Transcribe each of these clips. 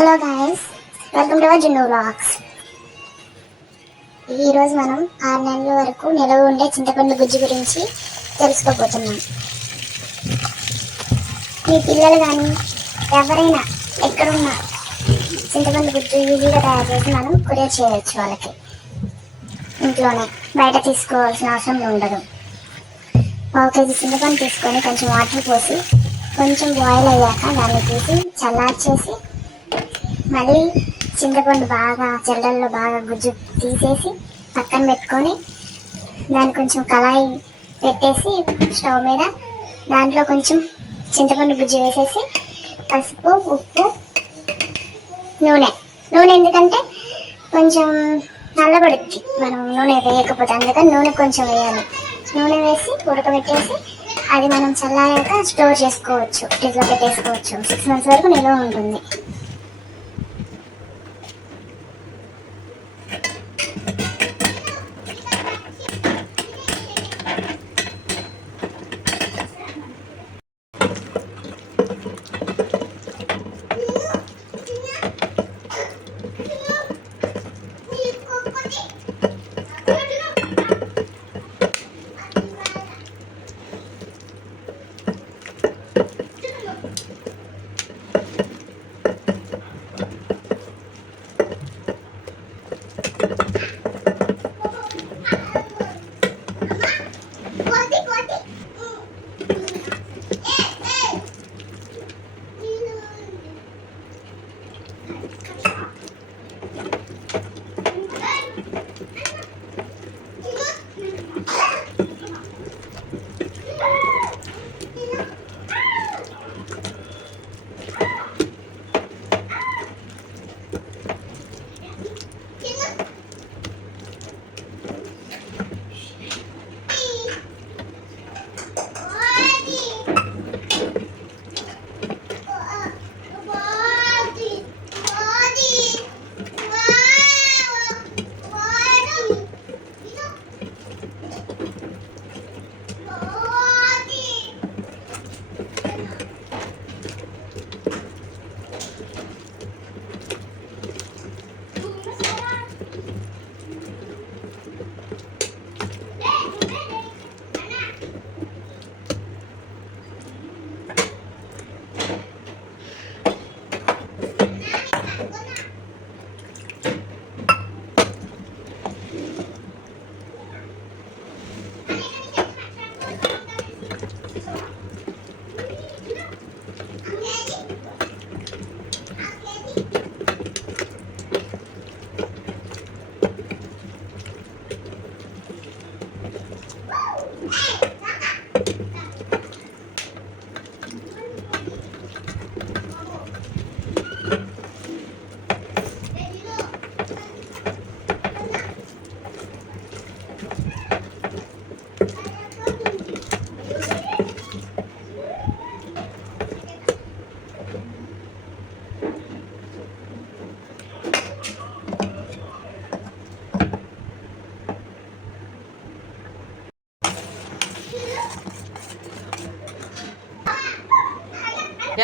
Hello guys, welcome to our జున్ను vlogs. ఈరోజు మనం 6 నెలల వరకు నిలవ ఉండే చింతపండు గుజ్జు గురించి తెలుసుకోబోతున్నాం. మీ పిల్లలు కానీ ఎవరైనా ఎక్కడున్నా చింతపండు గుజ్జు ఈజీగా తయారు చేసి మనం కొరియర్ చేయవచ్చు. వాళ్ళకి ఇంట్లోనే బయట తీసుకోవాల్సిన అవసరం ఉండదు. 1 కేజీ చింతపండు తీసుకొని కొంచెం వాటర్ పోసి కొంచెం బాయిల్ అయ్యాక దాన్ని తీసి చల్లార్చేసి మళ్ళీ చింతపండు బాగా చెల్లల్లో బాగా గుజ్జు తీసేసి పక్కన పెట్టుకొని దాన్ని కొంచెం కళాయి పెట్టేసి స్టవ్ మీద దాంట్లో కొంచెం చింతపండు గుజ్జు వేసేసి పసుపు, ఉప్పు, నూనె ఎందుకంటే కొంచెం నల్లబడుద్ది మనం నూనె వేయకపోతే, అందుకని నూనె కొంచెం వేయాలి. నూనె వేసి ఉడకబెట్టేసి అది మనం చల్లారాక స్టోర్ చేసుకోవచ్చు, ఫ్రిడ్జ్లో పెట్టేసుకోవచ్చు. 6 months వరకు నిల్వ ఉంటుంది.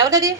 ఎవరిది